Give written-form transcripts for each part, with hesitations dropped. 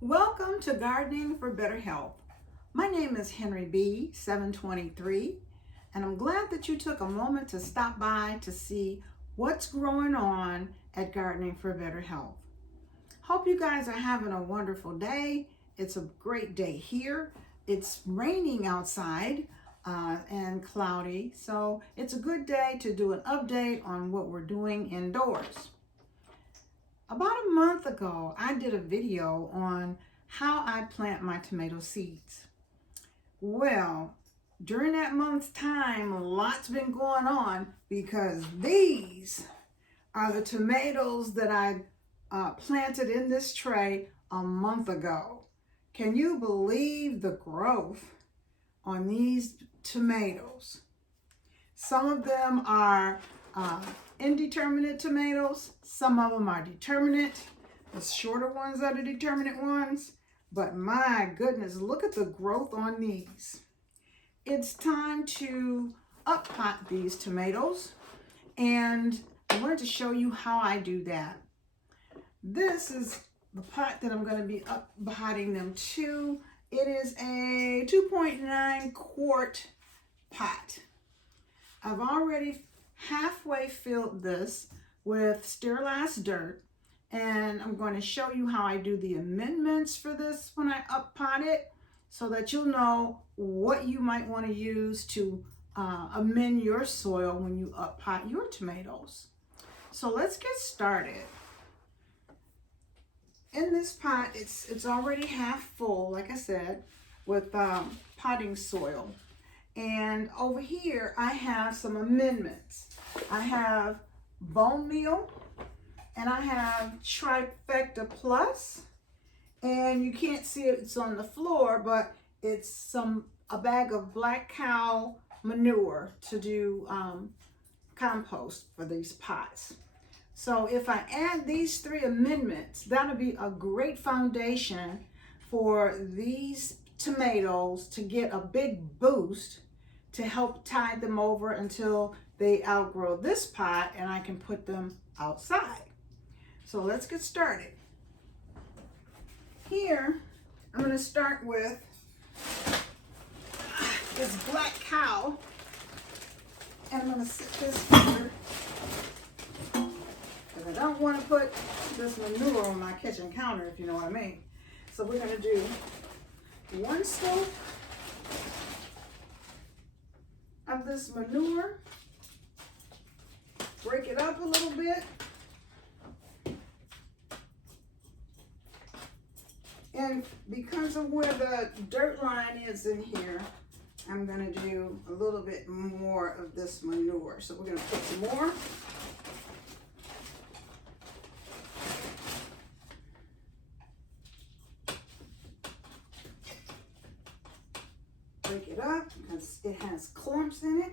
Welcome to Gardening for Better Health. My name is Henry B. 723, and I'm glad that you took a moment to stop by to see what's growing on at Gardening for Better Health. Hope you guys are having a wonderful day. It's a great day here. It's raining outside and cloudy, so it's a good day to do an update on what we're doing indoors. About a month ago, I did a video on how I plant my tomato seeds. Well, during that month's time, a lot's been going on because these are the tomatoes that I planted in this tray a month ago. Can you believe the growth on these tomatoes? Some of them are indeterminate tomatoes. Some of them are determinate. The shorter ones are the determinate ones. But my goodness, look at the growth on these. It's time to up pot these tomatoes. And I wanted to show you how I do that. This is the pot that I'm going to be up potting them to. It is a 2.9 quart pot. I've already halfway filled this with sterilized dirt, and I'm going to show you how I do the amendments for this when I up pot it, so that you'll know what you might want to use to amend your soil when you up pot your tomatoes. So let's get started. In this pot, it's already half full, like I said, with potting soil. And over here, I have some amendments. I have bone meal, and I have Trifecta Plus. And you can't see it, it's on the floor, but it's a bag of black cow manure to do compost for these pots. So if I add these three amendments, that'll be a great foundation for these tomatoes to get a big boost to help tide them over until they outgrow this pot and I can put them outside. So let's get started. Here, I'm going to start with this black cow, and I'm going to sit this here because I don't want to put this manure on my kitchen counter, if you know what I mean. So we're going to do 1 scoop of this manure, break it up a little bit, and because of where the dirt line is in here, I'm going to do a little bit more of this manure. So we're going to put some more. Break it up because it has clumps in it.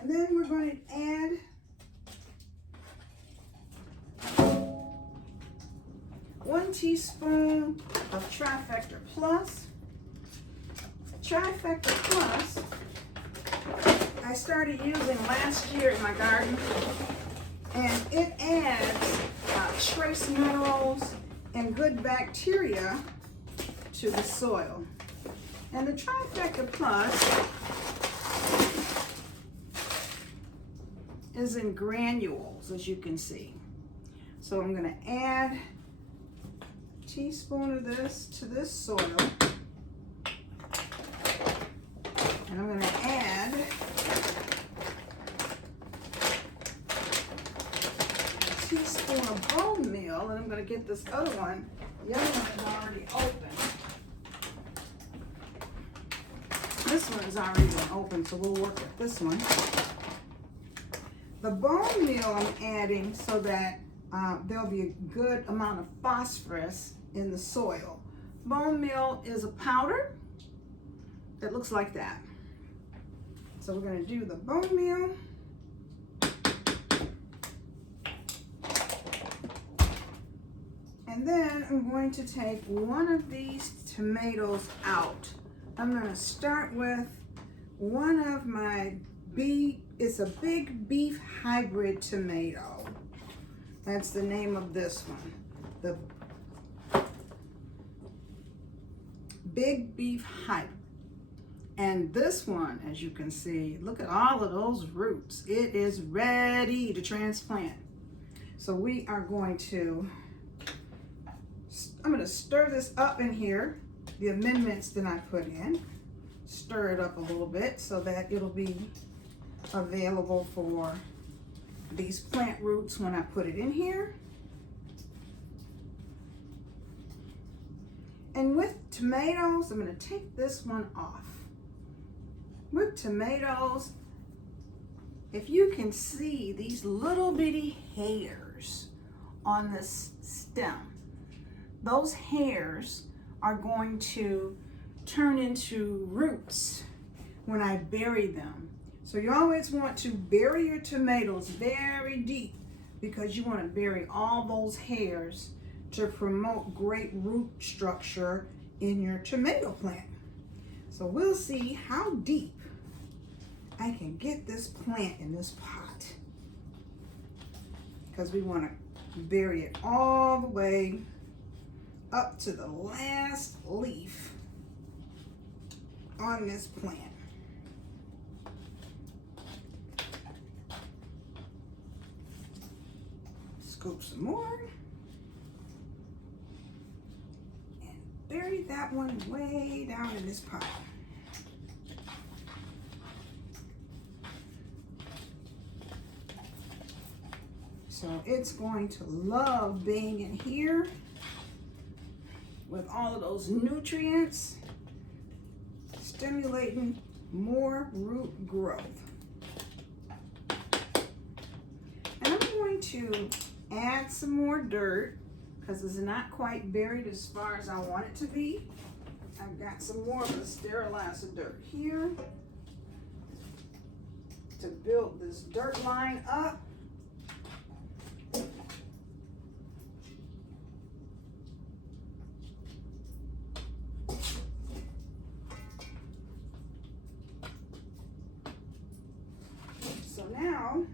And then we're going to add one teaspoon of Trifecta Plus. Trifecta Plus, I started using last year in my garden, and it adds trace minerals and good bacteria to the soil. And the Trifecta Plus is in granules, as you can see. So I'm going to add a teaspoon of this to this soil. And I'm going to add a teaspoon of bone meal, and I'm going to get this other one. The other one is already open. This one is already been open, so we'll work with this one. The bone meal I'm adding so that there'll be a good amount of phosphorus in the soil. Bone meal is a powder that looks like that. So we're going to do the bone meal. And then I'm going to take one of these tomatoes out. I'm going to start with one of my it's a big beef hybrid tomato. That's the name of this one. The Big Beef Hybrid. And this one, as you can see, look at all of those roots. It is ready to transplant. So we are going to, I'm going to stir this up in here, the amendments that I put in. Stir it up a little bit so that it'll be available for these plant roots when I put it in here. And with tomatoes, I'm going to take this one off. With tomatoes, if you can see these little bitty hairs on this stem, those hairs are going to turn into roots when I bury them. So you always want to bury your tomatoes very deep because you want to bury all those hairs to promote great root structure in your tomato plant. So we'll see how deep I can get this plant in this pot, because we want to bury it all the way up to the last leaf on this plant. Scoop some more and bury that one way down in this pot. So it's going to love being in here with all of those nutrients, stimulating more root growth. And I'm going to add some more dirt because it's not quite buried as far as I want it to be. I've got some more of the sterilizer dirt here to build this dirt line up. So now,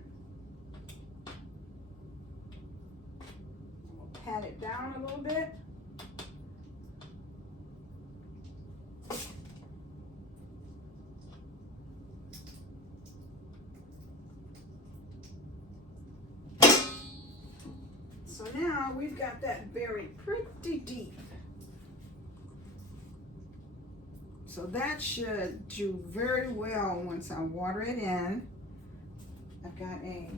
we'll pat it down a little bit. So now we've got that buried pretty deep. So that should do very well once I water it in. I've got a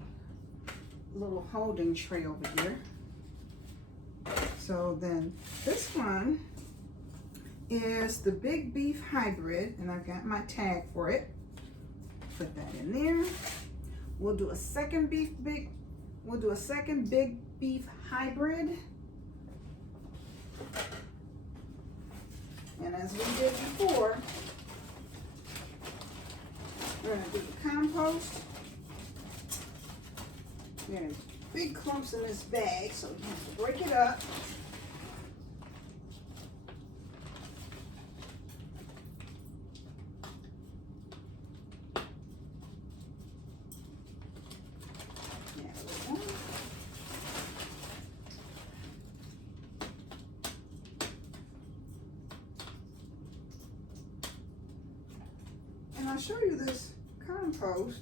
little holding tray over here. So then this one is the Big Beef Hybrid, and I've got my tag for it. Put that in there. We'll do a second Big Beef Hybrid. And as we did before, we're going to do the compost. There's big clumps in this bag, so you have to break it up. And I'll show you this compost.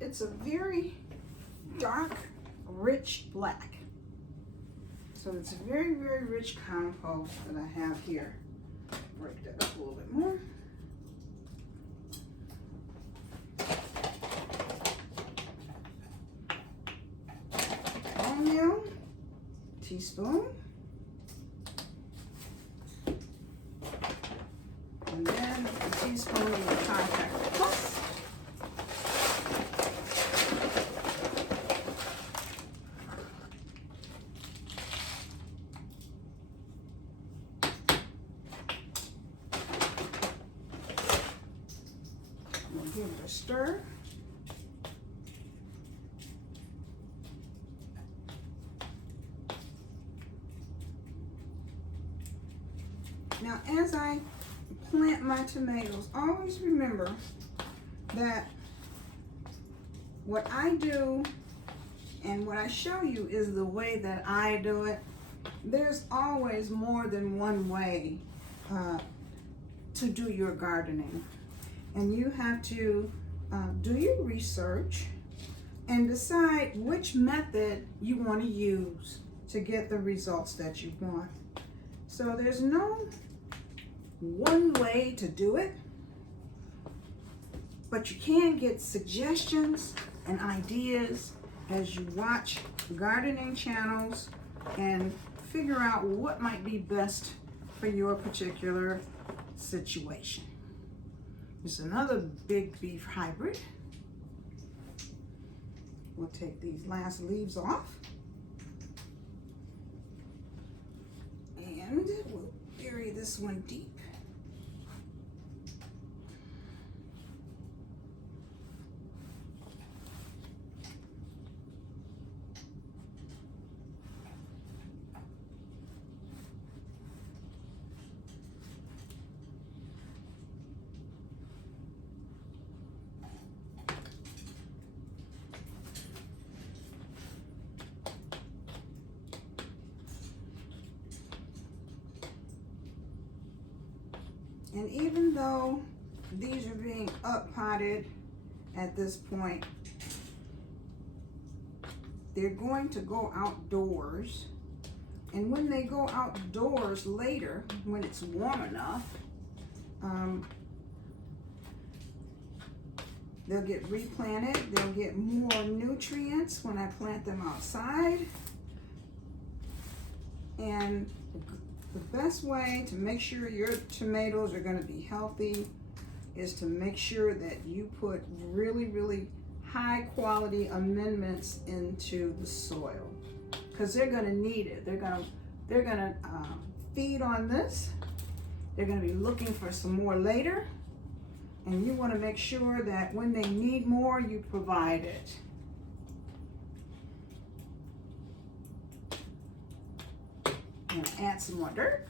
It's a very dark, rich black. So it's a very, very rich compost that I have here. Break that up a little bit more. Bone meal, teaspoon. And then a teaspoon of the Contact Plus. We'll give it a stir. Now, as I plant my tomatoes, always remember that what I do And what I show you is the way that I do it. There's always more than one way to do your gardening. And you have to do your research and decide which method you want to use to get the results that you want. So there's no one way to do it, but you can get suggestions and ideas as you watch gardening channels and figure out what might be best for your particular situation. There's another big beef hybrid. We'll take these last leaves off. And we'll bury this one deep. And even though these are being up potted at this point, they're going to go outdoors. And when they go outdoors later, when it's warm enough, they'll get replanted. They'll get more nutrients when I plant them outside. And the best way to make sure your tomatoes are going to be healthy is to make sure that you put really, really high quality amendments into the soil, because they're going to need it. They're going to feed on this. They're going to be looking for some more later, and you want to make sure that when they need more, you provide it. And add some more dirt.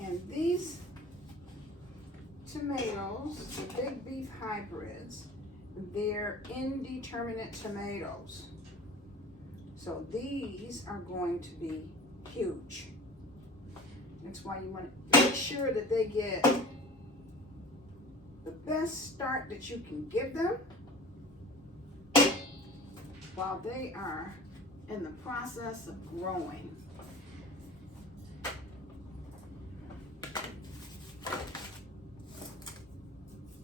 And these tomatoes, the big beef hybrids, they're indeterminate tomatoes. So these are going to be huge. That's why you want to make sure that they get the best start that you can give them while they are in the process of growing.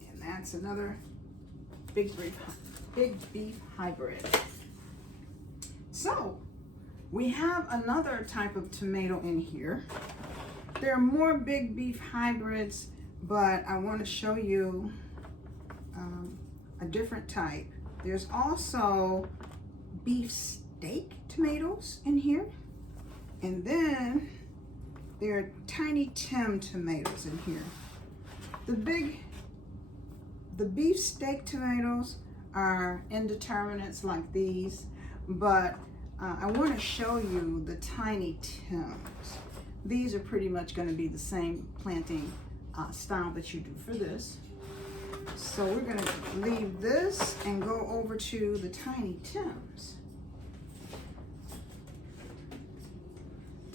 And that's another big beef hybrid. So we have another type of tomato in here. There are more big beef hybrids, but I want to show you a different type. There's also beef steak tomatoes in here, and then there are tiny Tim tomatoes in here. The beef steak tomatoes are indeterminates like these, but I want to show you the tiny Tims. These are pretty much going to be the same planting style that you do for this. So we're going to leave this and go over to the tiny Tims.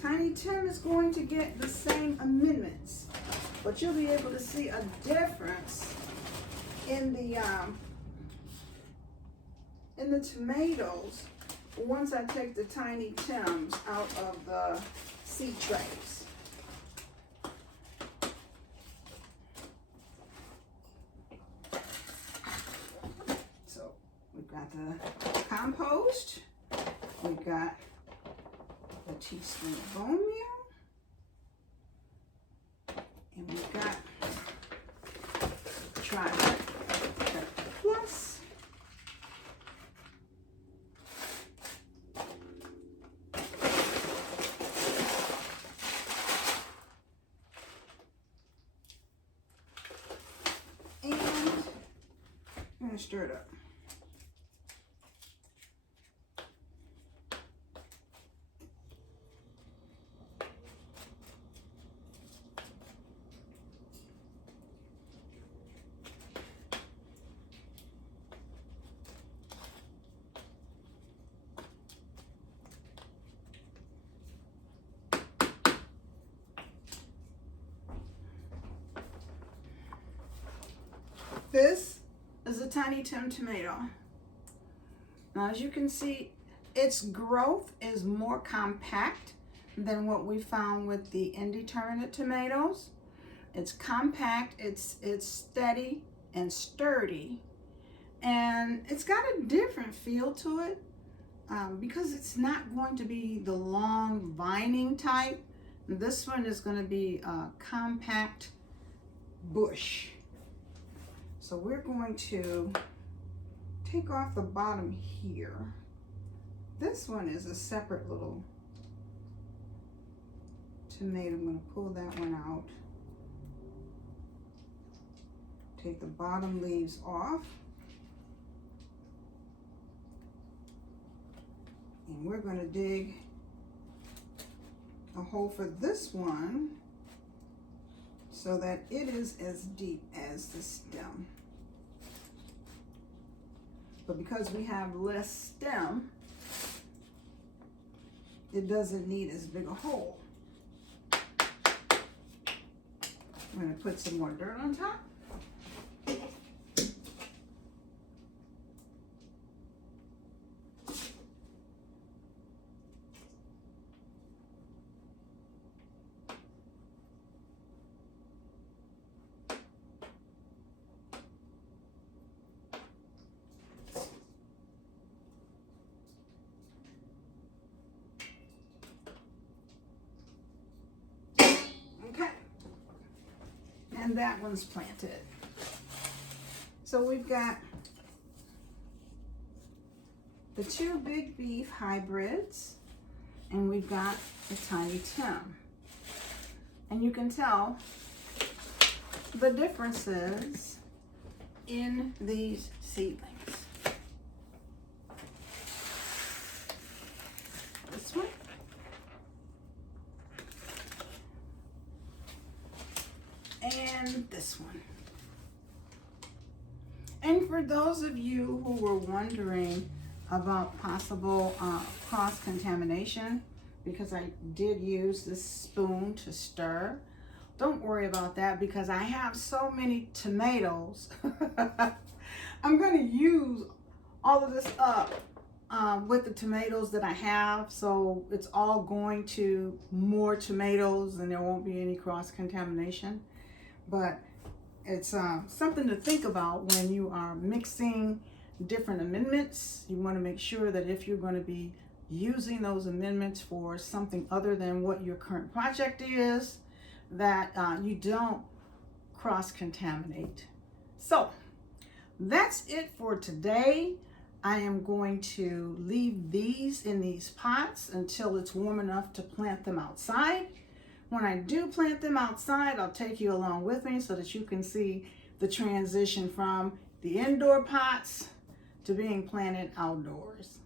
Tiny Tim is going to get the same amendments, but you'll be able to see a difference in the tomatoes once I take the tiny Tims out of the seed trays. So we've got the compost, we've got a teaspoon of bone meal, and we've got Trifecta Plus, and me stir it up. This is a Tiny Tim tomato. Now, as you can see, its growth is more compact than what we found with the indeterminate tomatoes. It's compact, it's steady and sturdy, and it's got a different feel to it because it's not going to be the long vining type. This one is going to be a compact bush. So we're going to take off the bottom here. This one is a separate little tomato. I'm going to pull that one out. Take the bottom leaves off. And we're going to dig a hole for this one so that it is as deep as the stem. But because we have less stem, it doesn't need as big a hole. I'm going to put some more dirt on top. And that one's planted. So we've got the two big beef hybrids, and we've got the Tiny Tim. And you can tell the differences in these seedlings. This one. And this one. And for those of you who were wondering about possible cross-contamination, because I did use this spoon to stir, don't worry about that because I have so many tomatoes. I'm going to use all of this up with the tomatoes that I have, so it's all going to more tomatoes and there won't be any cross-contamination. But it's something to think about when you are mixing different amendments. You want to make sure that if you're going to be using those amendments for something other than what your current project is, that you don't cross-contaminate. So that's it for today. I am going to leave these in these pots until it's warm enough to plant them outside. When I do plant them outside, I'll take you along with me so that you can see the transition from the indoor pots to being planted outdoors.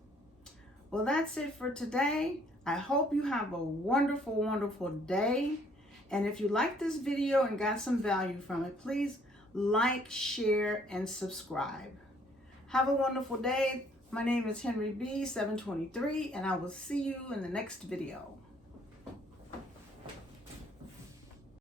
Well, that's it for today. I hope you have a wonderful, wonderful day. And if you like this video and got some value from it, please like, share, and subscribe. Have a wonderful day. My name is Henry B. 723, and I will see you in the next video.